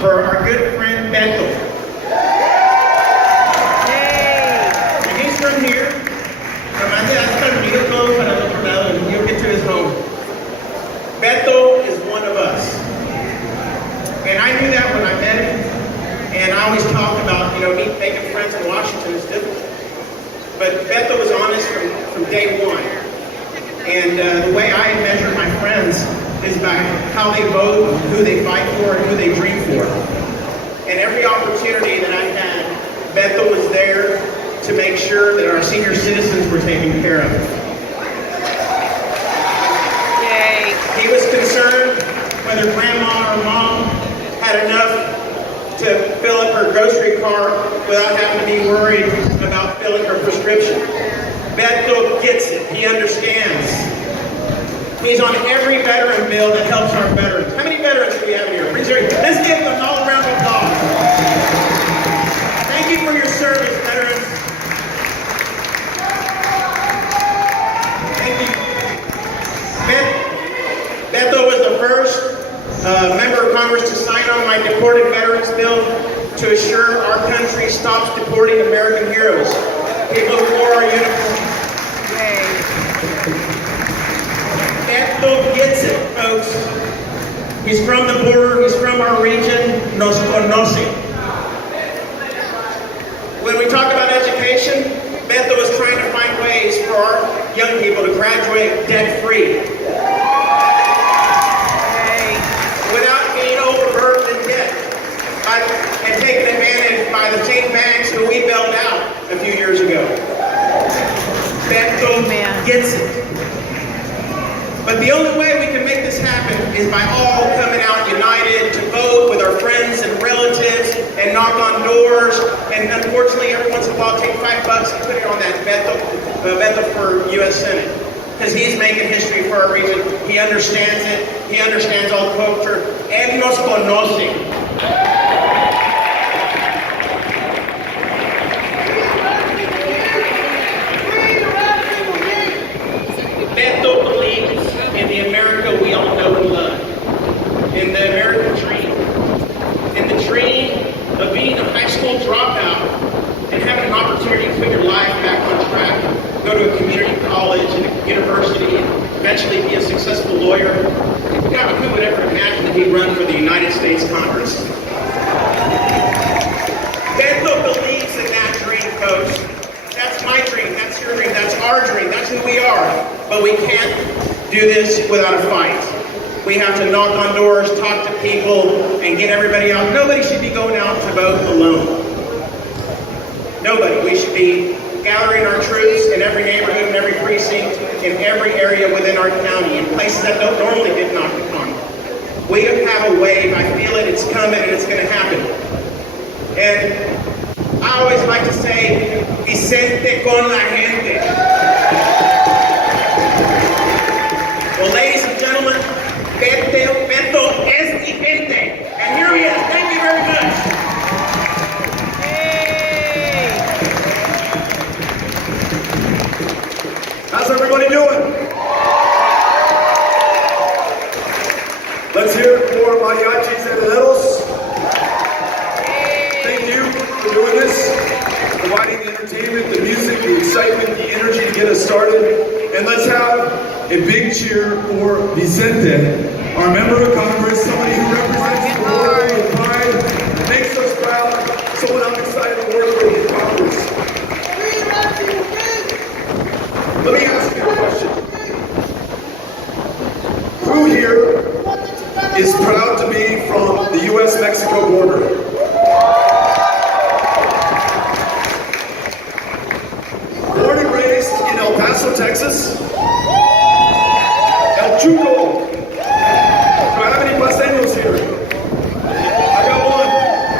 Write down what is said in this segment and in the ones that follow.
for our good friend Beto. And he's from here. You'll get to his home. Beto is one of us. And I knew that when I met him. And I always talk about, making friends in Washington is difficult. But Beto was honest from day one. And the way I measure my friends is by how they vote, who they fight for, and who they dream for. And every opportunity that I had, Beto was there to make sure that our senior citizens were taken care of. Yay. He was concerned whether grandma or mom had enough to fill up her grocery cart without having to be worried about filling her prescription. Beto gets it. He understands. He's on every veteran bill that helps our veterans. How many veterans do we have here? Let's give them all a round of applause. Thank you for your service, veterans. Thank you. Beto was the first member of Congress to sign on my deported veterans bill to assure our country stops deporting American heroes, people who wore our uniforms. Beto gets it, folks. He's from the border, he's from our region, nos conoce. When we talk about education, Beto is trying to find ways for our young people to graduate debt-free. Without being overburdened in debt. And taken advantage by the same banks who we bailed out a few years ago. Beto gets it. But the only way we can make this happen is by all coming out united to vote with our friends and relatives and knock on doors. And unfortunately, every once in a while, take $5 and put it on that Beto for U.S. Senate. Because he's making history for our region. He understands it. He understands all culture. Él nos conoce. Beto believes in the America we all know and love. In the American dream. In the dream of being a high school dropout and having an opportunity to put your life back on track. Go to a community college and a university and eventually be a successful lawyer. God, who would ever imagine that he'd run for the United States Congress? Beto believes in that dream, folks. That's my dream, that's your dream, that's our dream, that's who we are. But we can't do this without a fight. We have to knock on doors, talk to people, and get everybody out. Nobody should be going out to vote alone. Nobody. We should be gathering our troops in every neighborhood, in every precinct, in every area within our county, in places that don't normally get knocked upon. We have a wave. I feel it. It's coming, and it's going to happen. And I always like to say, Vicente con la gente. Well, ladies and gentlemen, Beto es mi gente. And here he is. Thank you very much. How's everybody doing? Let's hear it for Mariachis and Heleros. Thank you for doing this, providing the entertainment, the music, the excitement, the energy to get us started. And let's have a big cheer for Vicente, our member of Congress, somebody who represents the world with pride, makes us proud, someone I'm excited to work with in Congress. Let me ask you a question. Who here is proud to be from the U.S.-Mexico border? Born and raised in El Paso, Texas? El Chuco. Do I have any paseños here? I got one.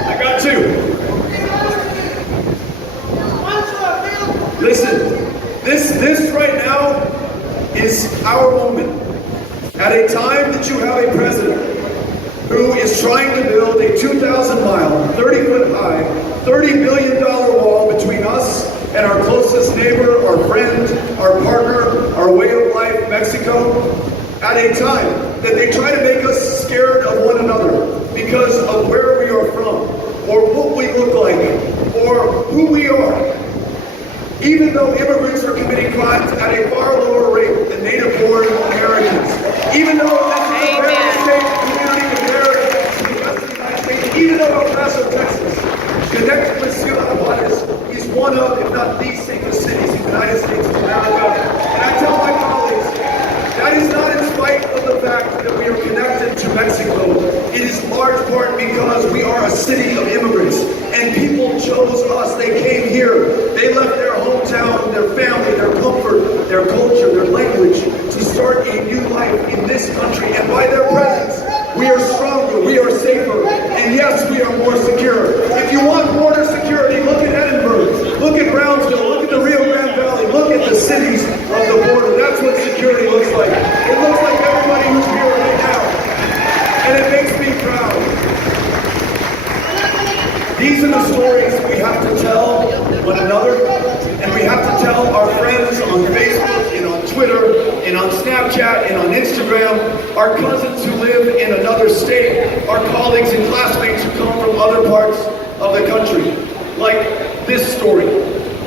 I got two. Listen. This right now is our moment. At a time that you have a president who is trying to build a 2,000-mile, 30-foot-high, $30 billion wall between us and our closest neighbor, our friend, our partner, our way of life, Mexico, at a time that they try to make us scared of one another because of where we from, or what we look like, or who we are. Even though immigrants are committing crimes at a far lower rate than native-born Americans, even though this is a very safe community compared to the rest of the United States, even though El Paso, Texas, connected with Ciudad Juarez, is one of, if not the safest cities in the United States of America. And I tell my colleagues, that is not in spite of the fact that we are connected to Mexico. It is large part because we are a city of immigrants. And people chose us. They came here. They left their hometown, their family, their comfort, their culture, their language to start a new life in this country. And by their presence, we are stronger, we are safer, and yes, we are more secure. If you want border security, look at Edinburg, look at Brownsville, look at the Rio Grande Valley, look at the cities of the border. That's what security looks like. It looks like everybody who's here right now. And it makes me proud. These are the stories we have to tell one another, and we have to tell our friends on Facebook and on Twitter and on Snapchat and on Instagram, our cousins who live in another state, our colleagues and classmates who come from other parts of the country. Like this story,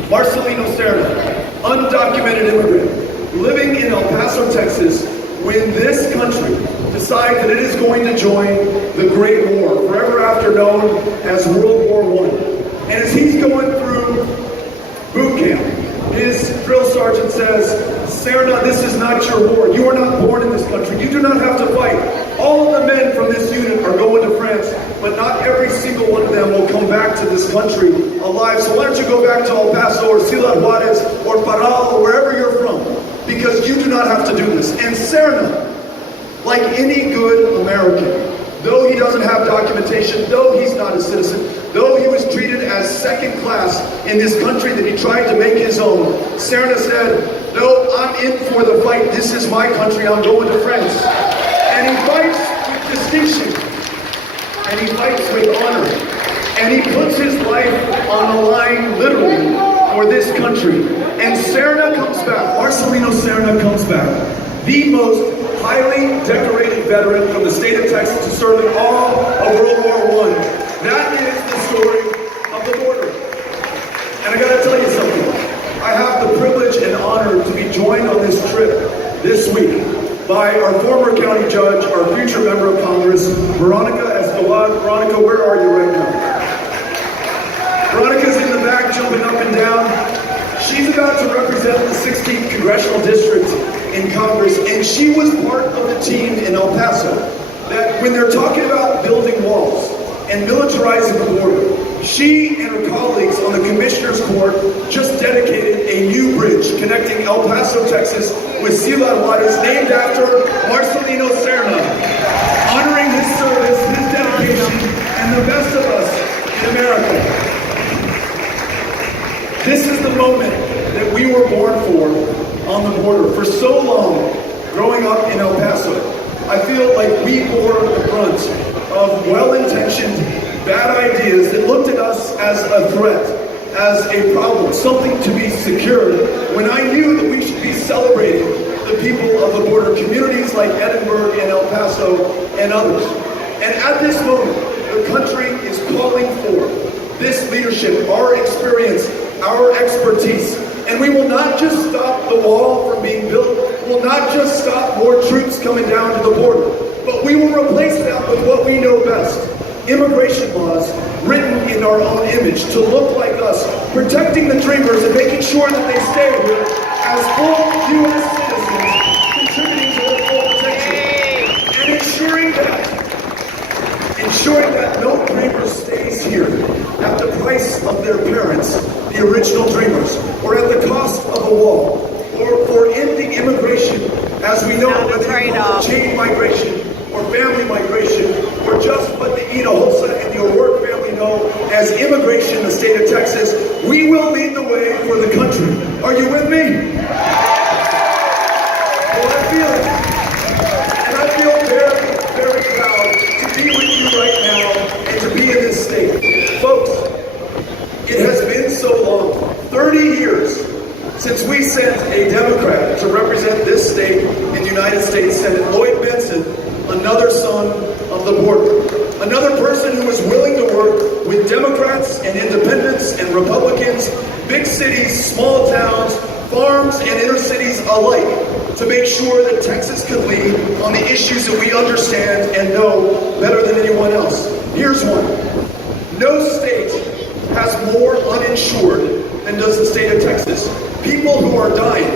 Marcelino Serna, undocumented immigrant, living in El Paso, Texas, when this country decides that it is going to join the Great War, forever after known as World War I. And as he's going through boot camp, his drill sergeant says, Serna, this is not your war. You are not born in this country. You do not have to fight. All of the men from this unit are going to France, but not every single one of them will come back to this country alive. So why don't you go back to El Paso or Ciudad Juarez or Parral or wherever you're from, because you do not have to do this. And Serna, like any good American, though he doesn't have documentation, though he's not a citizen, though he was treated as second class in this country that he tried to make his own, Serna said, no, I'm in for the fight. This is my country. I'm going to France. And he fights with distinction. And he fights with honor. And he puts his life on the line, literally, for this country. And Serna comes back. Marcelino Serna comes back. The most highly decorated veteran from the state of Texas to serve in all of World War I. That is the story of the border. And I gotta tell you something. I have the privilege and honor to be joined on this trip this week by our former county judge, our future member of Congress, Veronica Escobar. Veronica, where are you right now? Veronica's in the back jumping up and down. She's about to represent the 16th Congressional District in Congress, and she was part of the team in El Paso that when they're talking about building walls and militarizing the border, she and her colleagues on the Commissioner's Court just dedicated a new bridge connecting El Paso, Texas with Ciudad Juarez, named after Marcelino Serna, honoring his service, his dedication, and the best of us in America. This is the moment that we were born for on the border. For so long, growing up in El Paso, I feel like we bore the brunt of well-intentioned, bad ideas that looked at us as a threat, as a problem, something to be secured, when I knew that we should be celebrating the people of the border, communities like Edinburg and El Paso and others. And at this moment, the country is calling for this leadership, our experience, our expertise. And we will not just stop the wall from being built, we will not just stop more troops coming down to the border, but we will replace that with what we know best. Immigration laws written in our own image to look like us, protecting the dreamers and making sure that they stay here as full U.S. citizens, contributing to their full protection, and ensuring that no dreamer stays here at the price of their parents, the original dreamers, or at the cost of a wall, or for ending immigration, as we know, whether you call it chain migration, or family migration, or just what the Hinojosa and the O'Rourke family know as immigration in the state of Texas. We will lead the way for the country. Are you with me? Well, I feel it. And I feel very, very proud to be with you right now and to be in this state. Folks, it has been so long, 30 years, since we sent a Democrat to represent this state in the United States Senate, Lloyd Bentsen, another son of the border, another person who who is willing to work with Democrats and independents and Republicans, big cities, small towns, farms, and inner cities alike to make sure that Texas can lead on the issues that we understand and know better than anyone else. Here's one. No state has more uninsured than does the state of Texas. People who are dying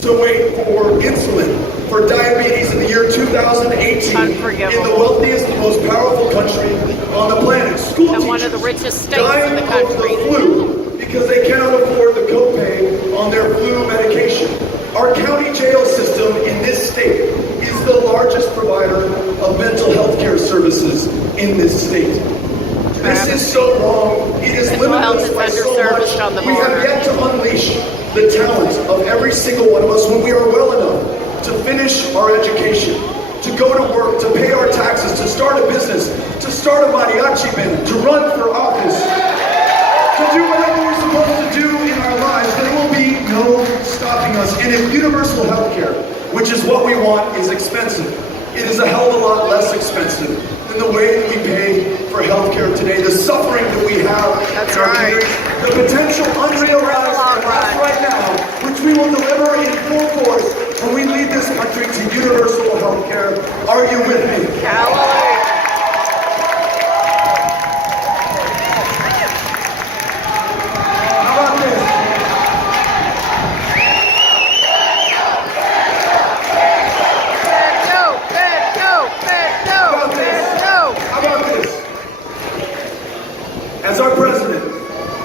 to wait for insulin for diabetes in the year 2018 in the wealthiest and most powerful country on the planet. School And teachers one of the richest states dying in the country. of the flu because they cannot afford the copay on their flu medication. Our county jail system in this state is the largest provider of mental health care services in this state. This is so wrong. It is Mental health limited is by so underserviced much. on the We have border. yet to unleash the talent of every single one of us when we are well enough to finish our education, to go to work, to pay our taxes, to start a business, to start a mariachi band, to run for office, to do whatever we're supposed to do in our lives. There will be no stopping us. And if universal health care, which is what we want, is expensive, it is a hell of a lot less expensive than the way that we pay for health care today. The suffering that we have That's in our right. communities, the potential unrealized long loss run. right now, which we will deliver in full force when we lead this country to universal health care. Are you with me? Hallelujah. How about this? How about this? As our president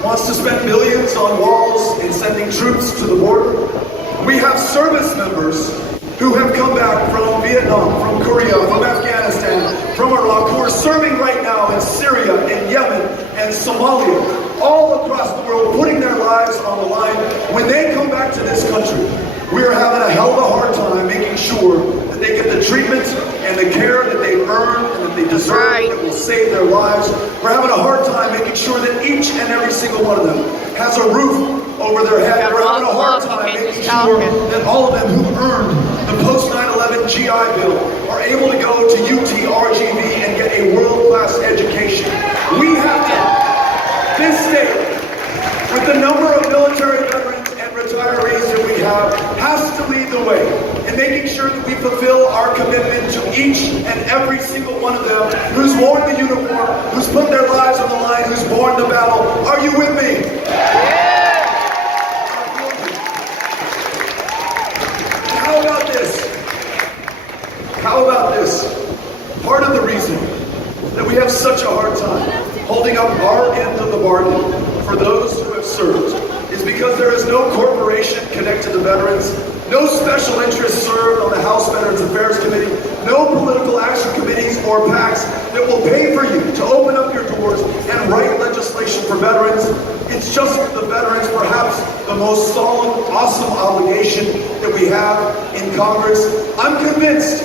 wants to spend billions on walls and sending troops to the border, we have service members who have come back from Vietnam, from Korea, from Afghanistan, from Iraq, who are serving right now in Syria, in Yemen, and Somalia, all across the world, putting their lives on the line. When they come back to this country, we are having a hell of a hard time making sure that they get the treatment and the care that they've earned and that they deserve, Right. that will save their lives. We're having a hard time making sure that each and every single one of them has a roof over their head. Got We're having a hard lots of time love, you making can't sure just talk it. that all of them who earned the post 9/11 GI Bill are able to go to UT-RGV and get a world-class education. We have to, this state, with the number of military veterans and retirees that we have, has to lead the way in making sure that we fulfill our commitment to each and every single one of them who's worn the uniform, who's put their lives on the line, who's borne the battle. Are you with me? How about this? How about this? Part of the reason that we have such a hard time holding up our end of the bargain for those who have served is because there is no corporation connected to veterans, no special interest served on the House Veterans Affairs Committee, no political action committees or PACs that will pay for you to open up your doors and write legislation for veterans. It's just the veterans, perhaps the most solemn, awesome obligation that we have in Congress. I'm convinced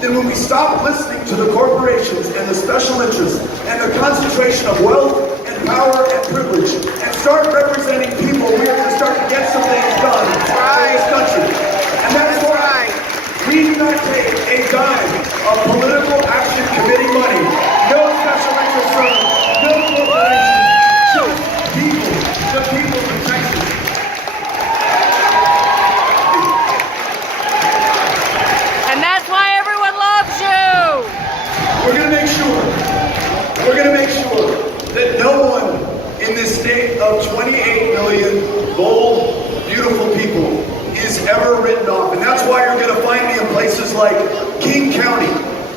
that when we stop listening to the corporations and the special interests and the concentration of wealth and power and privilege and start representing people, we are going to start to get some things done in this country. And that's why we do not take a dime of political action committee money. No special interest firm, no corporation, just people, the people of Texas. And that's why everyone loves you. We're going to make sure that no one in this state of 28 million bold, beautiful people is ever written off. And that's why you're going to find me in places like King County,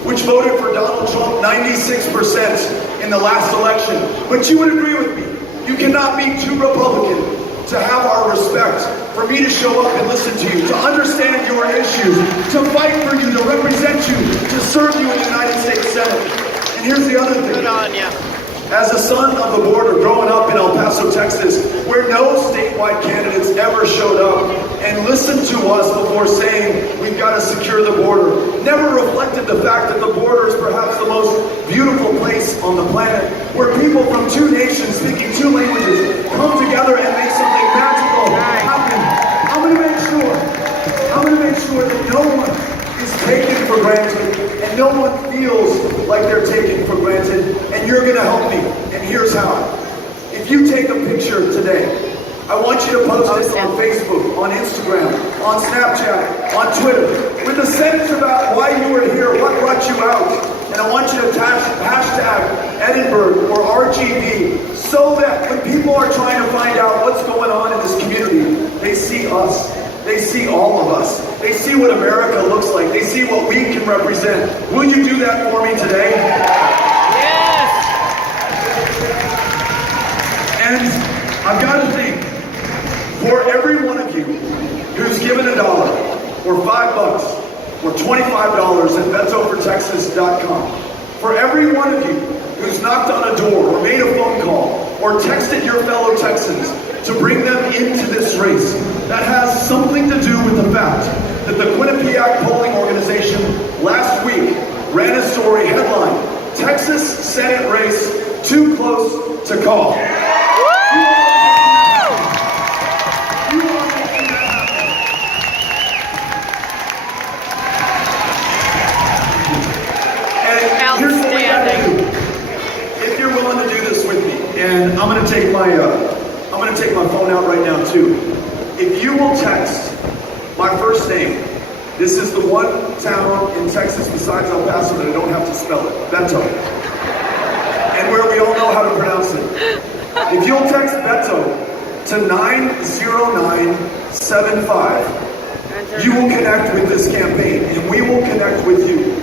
which voted for Donald Trump 96% in the last election. But you would agree with me, you cannot be too Republican to have our respect, for me to show up and listen to you, to understand your issues, to fight for you, to represent you, to serve you in the United States Senate. And here's the other thing. Good on you. As a son of the border, growing up in El Paso, Texas, where no statewide candidates ever showed up and listened to us before saying we've got to secure the border, never reflected the fact that the border is perhaps the most beautiful place on the planet, where people from two nations speaking two languages come together and make something magical happen. I'm going to make sure that no one is taken for granted and no one feels like they're taken for granted. And you're going to help me. And here's how. If you take a picture today, I want you to post it on Facebook, on Instagram, on Snapchat, on Twitter, with a sentence about why you were here, what brought you out. And I want you to hashtag Edinburg or RGB so that when people are trying to find out what's going on in this community, they see us. They see all of us. They see what America looks like. They see what we can represent. Will you do that for me today? Yes! And I've got to think, for every one of you who's given $1 or $5 or $25 at betofortexas.com, for every one of you who's knocked on a door or made a phone call or texted your fellow Texans to bring them into this race, that has something to do with the fact that the Quinnipiac polling organization last week ran a story headline, Texas Senate race too close to call. And I'm going to take my phone out right now too. If you will text my first name, this is the one town in Texas besides El Paso that I don't have to spell it, Beto, and where we all know how to pronounce it. If you'll text Beto to 90975, you will connect with this campaign, and we will connect with you.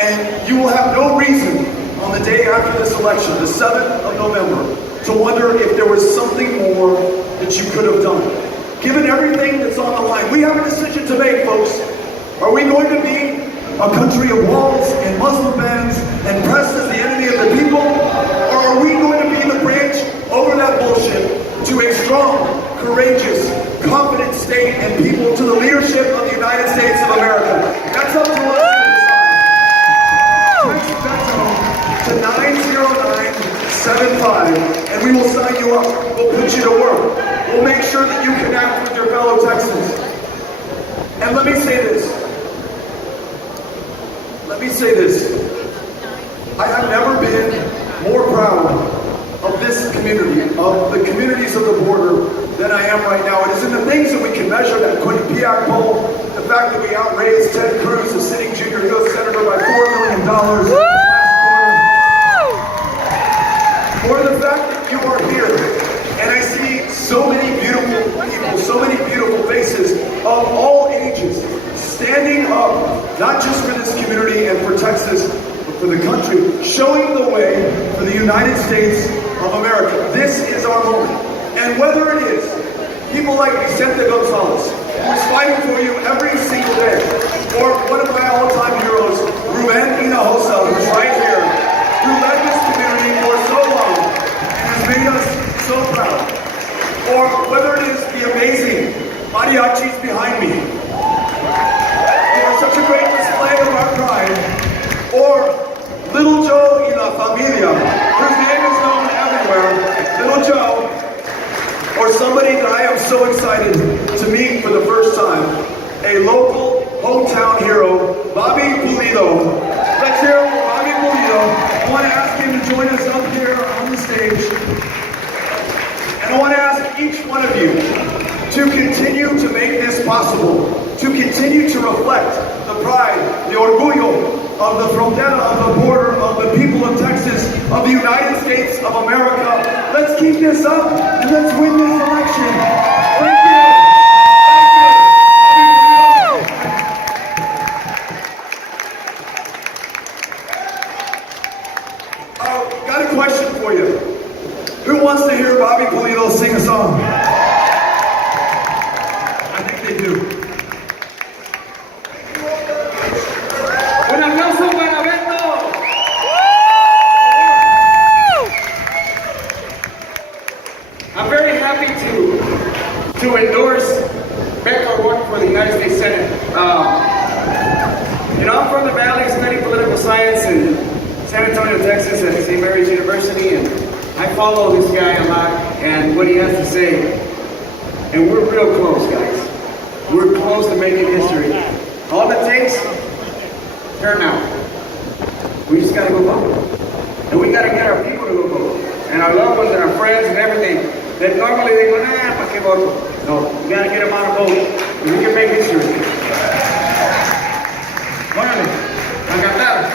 And you will have no reason on the day after this election, the 7th of November, to wonder if there was something more that you could have done. Given everything that's on the line, we have a decision to make, folks. Are we going to be a country of walls and Muslim bans and press as the enemy of the people? Or are we going to be the branch over that bullshit to a strong, courageous, confident state and people, to the leadership of the United States of America? That's up to us. To 90975, and we will sign you up. We'll put you to work. We'll make sure that you connect with your fellow Texans. And let me say this. I have never been more proud of this community, of the communities of the border, than I am right now. It is in the things that we can measure, that Quinnipiac poll, the fact that we outraised Ted Cruz, the sitting junior U.S. Senator, by $4 million. Or the fact that you are here, and I see so many beautiful people, so many beautiful faces of all ages, standing up, not just for this community and for Texas, but for the country, showing the way for the United States of America. This is our moment. And whether it is people like Vicente Gonzalez, who's fighting for you every single day, or one of my all-time heroes, Ruben Hinojosa, who's right here, who led this community for so long and has made us so proud. Or whether it is the amazing mariachis behind me, who are such a great display of our pride. Or Little Joe y la Familia, whose name is known everywhere, Little Joe. Or somebody that I am so excited to meet for the first time, a local hometown hero, Bobby Pulido. Let's hear it for Bobby Pulido. I want to ask him to join us up here on the stage. And I want to ask each one of you to continue to make this possible, to continue to reflect the pride, the orgullo of the frontera, of the border, of the people of Texas, of the United States of America. Let's keep this up and let's win this election. Thank you. Got a question for you. Who wants to hear Bobby Pulido sing a song? I think they do. Un aplauso para Beto. I'm very happy to endorse Beto running for the United States Senate. I'm from the Valley, studying political science in San Antonio, Texas at St. Mary's University, and I follow this guy a lot and what he has to say. And we're real close, guys. We're close to making history. All it takes, turn out. We just gotta go vote. And we gotta get our people and our loved ones and our friends and everything, that normally they go, nah, ¿pa' qué voto? No, you gotta get them out of vote. And we can make history. Órale, a cantar.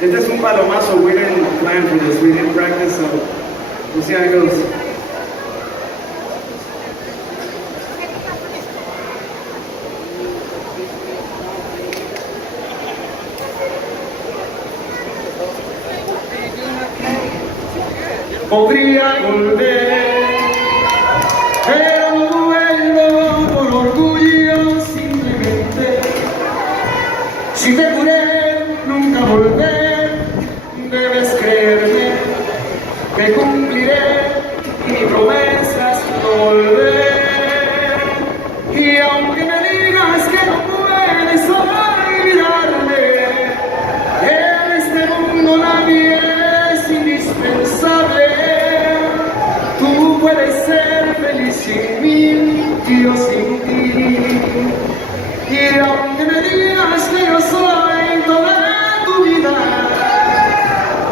Este es un palomazo. We didn't plan for this. We didn't practice, so we'll see how it goes. Podría volver, pero no vuelvo por orgullo simplemente. Si te juré nunca volver, debes creerme que cumpliré mi promesa es no volver. Y aunque me digas que no puedes olvidarme, en este mundo nadie es indispensable. Tú puedes ser feliz sin mí y yo sin ti. Y aunque me digas que yo soy toda tu vida,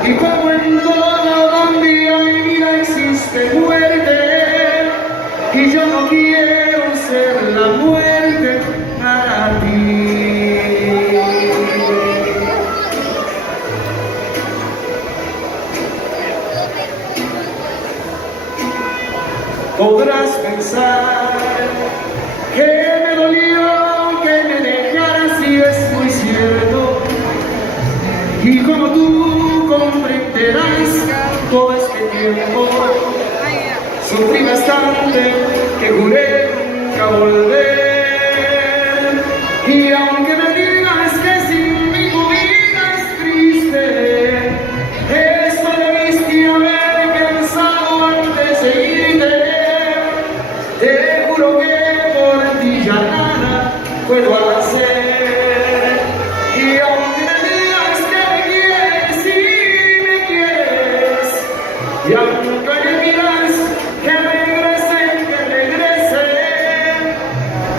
y como en toda vida y vida existe muerte, y yo no quiero ser la muerte para ti. Podrás pensar que me dolió que me dejaras y es muy cierto, y como tú comprenderás, todo este tiempo sufrí bastante que juré nunca volver. Y aunque me digas que sin mí tu vida es triste, eso debiste haber pensado antes de irte. Te juro que por ti ya nada puedo hacer. Y aunque me digas que me quieres y me quieres, y aunque me pidas que regrese,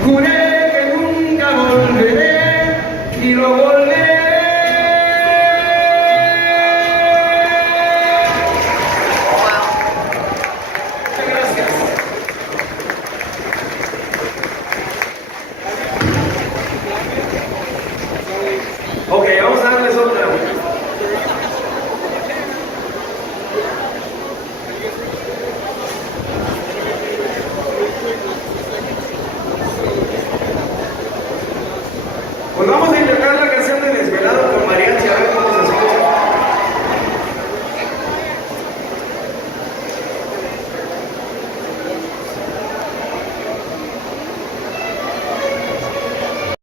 juré que nunca volveré y no volveré. Muchas gracias. Ok, vamos a darles otra. Pues vamos a intentar la canción de Desvelado.